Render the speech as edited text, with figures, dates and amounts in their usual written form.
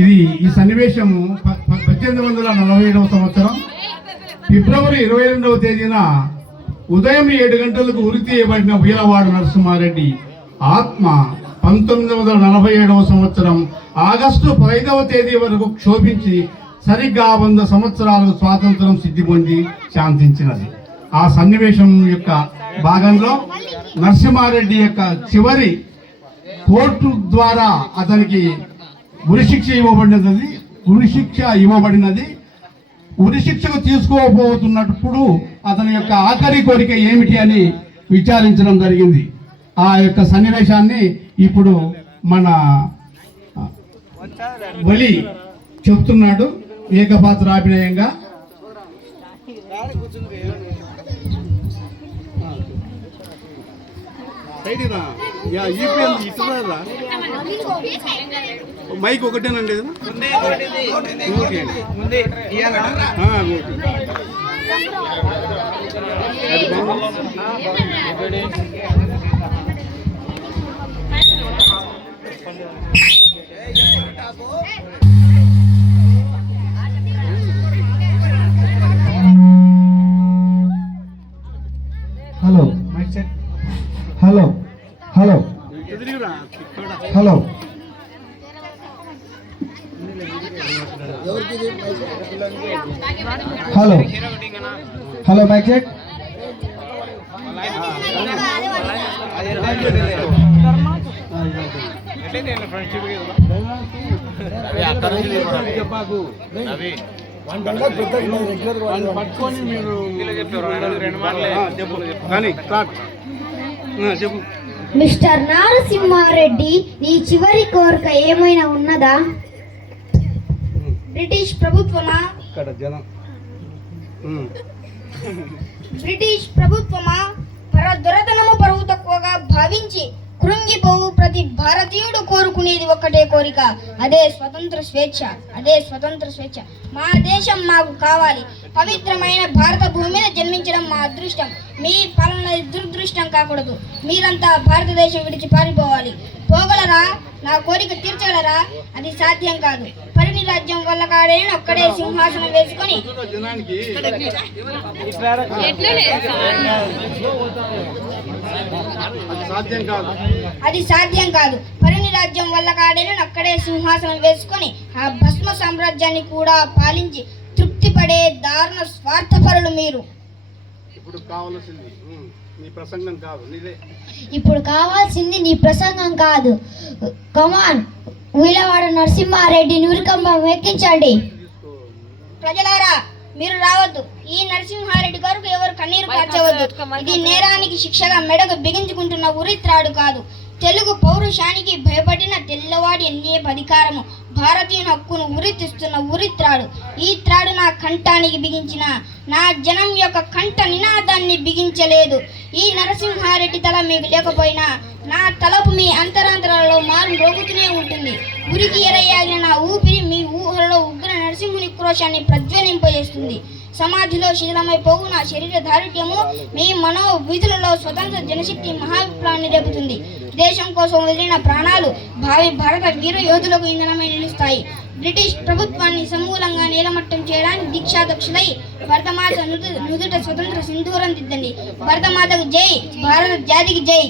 ఈ సన్నివేశము 1847 సంవత్సరం ఫిబ్రవరి 22వ తేదీన ఉదయం 7 గంటలకు ఉరి తీయబడిన వీలవాడ నరసింహారెడ్డి ఆత్మ 1947వ సంవత్సరం ఆగస్టు 15వ తేదీ వరకు క్షోభించి సరిగ్గా 100 సంవత్సరాలకు స్వాతంత్రం సిద్ధి పొంది శాంతించినది. ఆ సన్నివేశం యొక్క భాగంలో నరసింహారెడ్డి యొక్క చివరి కోర్టు ద్వారా అతనికి ఉరిశిక్ష ఇవ్వబడినది. ఉరిశిక్షకు తీసుకోబోతున్నప్పుడు అతని యొక్క ఆఖరి కోరిక ఏమిటి అని విచారించడం జరిగింది. ఆ యొక్క సన్నివేశాన్ని ఇప్పుడు మన బలి చెప్తున్నాడు ఏకపాత్రాభినయంగా. మైక్ ఒకటేనండి. Hello hello hello hello hello hello mic check. Mister Narasimha Reddy, నీ చివరి కోరిక ఏమైనా ఉన్నదా? బ్రిటిష్ ప్రభుత్వమా దురదనము పరువు తక్కువగా భావించి కృంగిపోవు ప్రతి భారతీయుడు కోరుకునేది ఒక్కటే కోరిక, అదే స్వతంత్ర స్వేచ్ఛ. మా దేశం మాకు కావాలి. పవిత్రమైన భారత భూమి మీద జన్మించడం మా అదృష్టం. మీ పాలన దురదృష్టం కాకూడదు. మీరంతా భారతదేశం విడిచి పారిపోవాలి. పోగలరా? నా కోరిక తీర్చగలరా? అది సాధ్యం కాదు. పరిణి రాజ్యం వల్ల కాడేని ఒక్కడే సింహాసనం వేసుకొని అది సాధ్యం కాదు. పరిణి రాజ్యం వల్ల కాడేని ఒక్కడే సింహాసనం వేసుకొని ఆ భస్మ సామ్రాజ్యాన్ని కూడా పాలించి తృప్తి పడే దారుణ స్వార్థపరులు మీరు. ఇప్పుడు కావాల్సింది నీ ప్రసంగం కాదు. కమాన్, వీలవాడ నరసింహారెడ్డిని ఉరికంబం ఎక్కించండి. ప్రజలారా, మీరు రావద్దు. ఈ నరసింహారెడ్డి గారికి ఎవరు కన్నీరు కార్చవద్దు. ఇది నేరానికి శిక్షగా మెడకు బిగించుకుంటున్న ఉరిత్రాడు కాదు. తెలుగు పౌరుషానికి భయపడిన తెల్లవాడి అన్యేప అధికారము భారతీయ హక్కును ఉరితిస్తున్న ఉరిత్రాడు. ఈ త్రాడు నా కంఠానికి బిగించిన నా జనం యొక్క కంఠ నినాదాన్ని బిగించలేదు. ఈ నరసింహారెడ్డి తల మీకు లేకపోయినా నా తలపు మీ అంతరాంతరాలలో మారు రోగుతూనే ఉంటుంది. ఉరికి ఎరయాగిన నా ఊపిరి మీ ఊహలలో ఉగ్ర నరసింహుని క్రోశాన్ని ప్రజ్వలింపజేస్తుంది. సమాధిలో శిథిలమైపోవు నా శరీర దారుఢ్యము మీ మనో విధులలో స్వతంత్ర జనశక్తి మహావిప్లవాన్ని రేపుతుంది. దేశం కోసం వదిలిన ప్రాణాలు భావి భారత వీర యోధులకు ఇంధనమై నిలుస్తాయి. బ్రిటిష్ ప్రభుత్వాన్ని సమూలంగా నీలమట్టం చేయడానికి దీక్షాదక్షులై భరతమాత నుదుట స్వతంత్ర సింధూరం దిద్దండి. భరతమాతకు జై, భారత జాతికి జై.